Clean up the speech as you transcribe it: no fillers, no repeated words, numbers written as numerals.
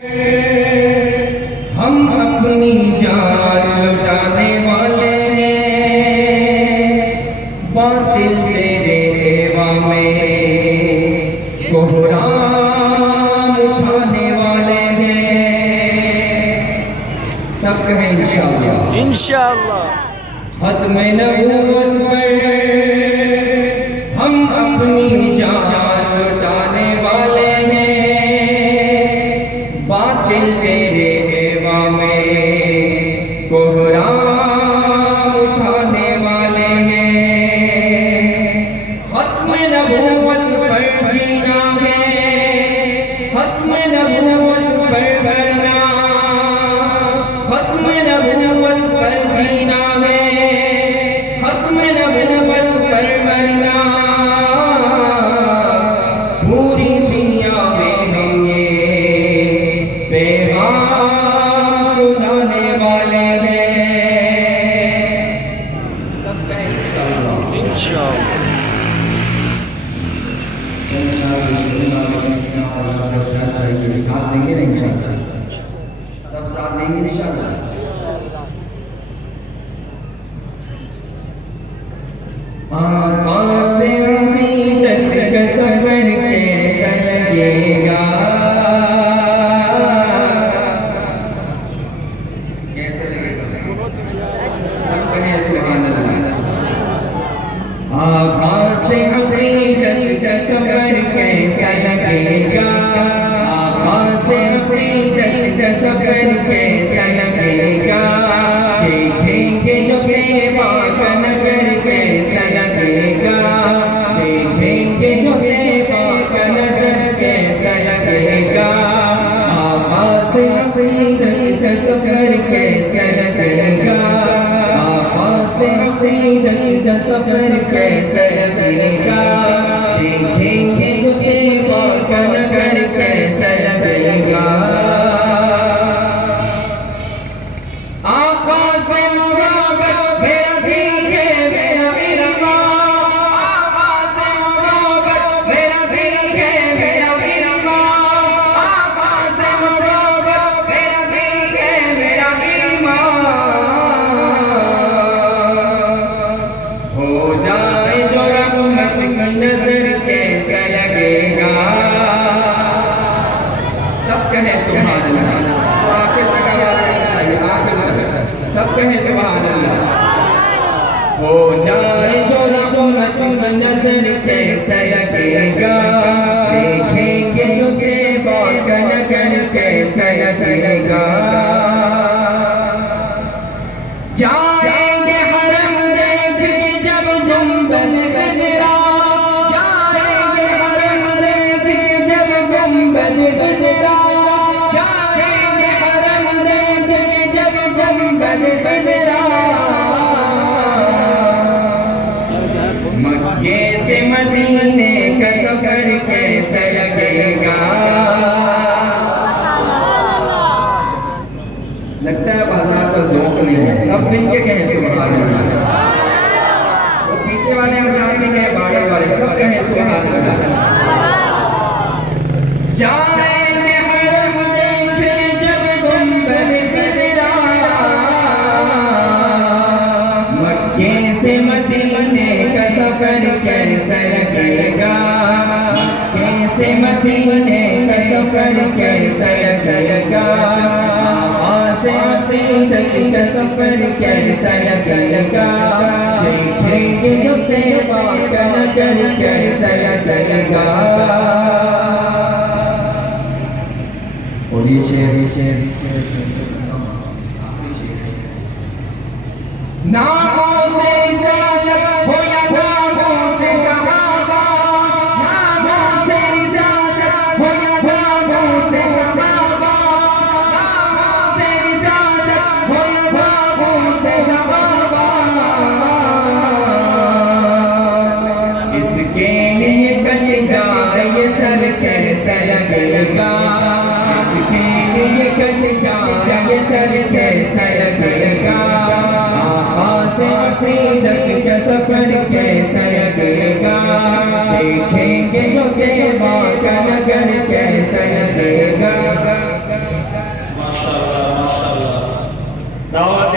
हम अपनी जान लुटाने वाले हैं, बातिल तेरे एवा में कोहराम उठाने वाले हैं। सब कहें इंशाअल्लाह इंशाअल्लाह। खत्म नबूवत पर हम अपनी जान लुटाने वाले हैं, बातिल तेरे एवा में कोहराम उठाने वाले हैं। खत्म नबूवत पर जीना है, खत्म नबूवत पर मरना, खत्म नबूवत पर जीना है, खत्म नबूवत पर मरना। पूरी दुनिया में हम ये पैगाम सुनाने वाले हैं। सब कहें इंशाअल्लाह। साथ देंगे ना इंशाअल्लाह, सब साथ देंगे इंशाअल्लाह। आकाश से ज़मीन तक का सफर कैसा लगेगा, कैसे लगेगा? सब कहें सुभान अल्लाह। आकाश से ज़मीन तक का सफर कैसा लगेगा, आकाश से ज़मीन तक का सफर कैसा लगेगा। देखेंगे जो बेवा का नगर कैसा लगेगा, देखेंगे जो बेवा का नगर कैसा लगेगा। आकाश से ज़मीन तक का सफर कैसा लगेगा, आकाश से ज़मीन तक का सफर कैसा लगेगा। देखेंगे जो बेवा का नगर कैसा लगेगा। आकाश से मुराद मेरा दिल है, मेरा ईमान। आकाश से मुराद मेरा दिल है, मेरा ईमान। आकाश से मुराद मेरा दिल है, मेरा ईमान। हो जाए जो रहमत की नजर कैसा लगेगा। सब कहें सुभान अल्लाह। आखिर तक आवाज़ चाहिए, आखिर तक सब कहें सुभान अल्लाह। हो जाए जो रहमत की नजर कैसा लगेगा, देखेंगे जो बेवा का नगर कैसा लगेगा। जाएंगे हरम देख के जब गुंबद खजरा, जाएंगे हरम देख के जब गुंबद खजरा, जाएंगे हरम देख के जब गुंबद खजरा। मक्के से मदीने का सफर कैसा लगेगा। लगता है बाजार का ज़ौक़ नहीं है, सब मिलके कहें सुभान अल्लाह। वो पीछे वाले मजाक में कहे, बाड़े वाले सब कहें सुभान अल्लाह। जाएंगे हरम देख के जब गुंबद खजरा, मक्के से मदीने का सफर कैसा लगेगा, मक्के से मदीने का सफर कैसा लगेगा। से तक का सफर कैसा लगेगा, देखेंगे जो बेवा का नगर कैसा लगेगा। और ये शेर नामों से इजाज़त हो या नामों से सहाबा, नामों से इजाज़त हो या नामों से सहाबा, नामों से इजाज़त हो या नामों से सहाबा। इसके लिए कट जाए ये सर कैसा लगेगा, इसके लिए कट जाए ये सर कैसा लगेगा। आकाश से मसीदत का सफर कैसा लगेगा, देखेंगे जो बेवा का नगर कैसा लगेगा। दावत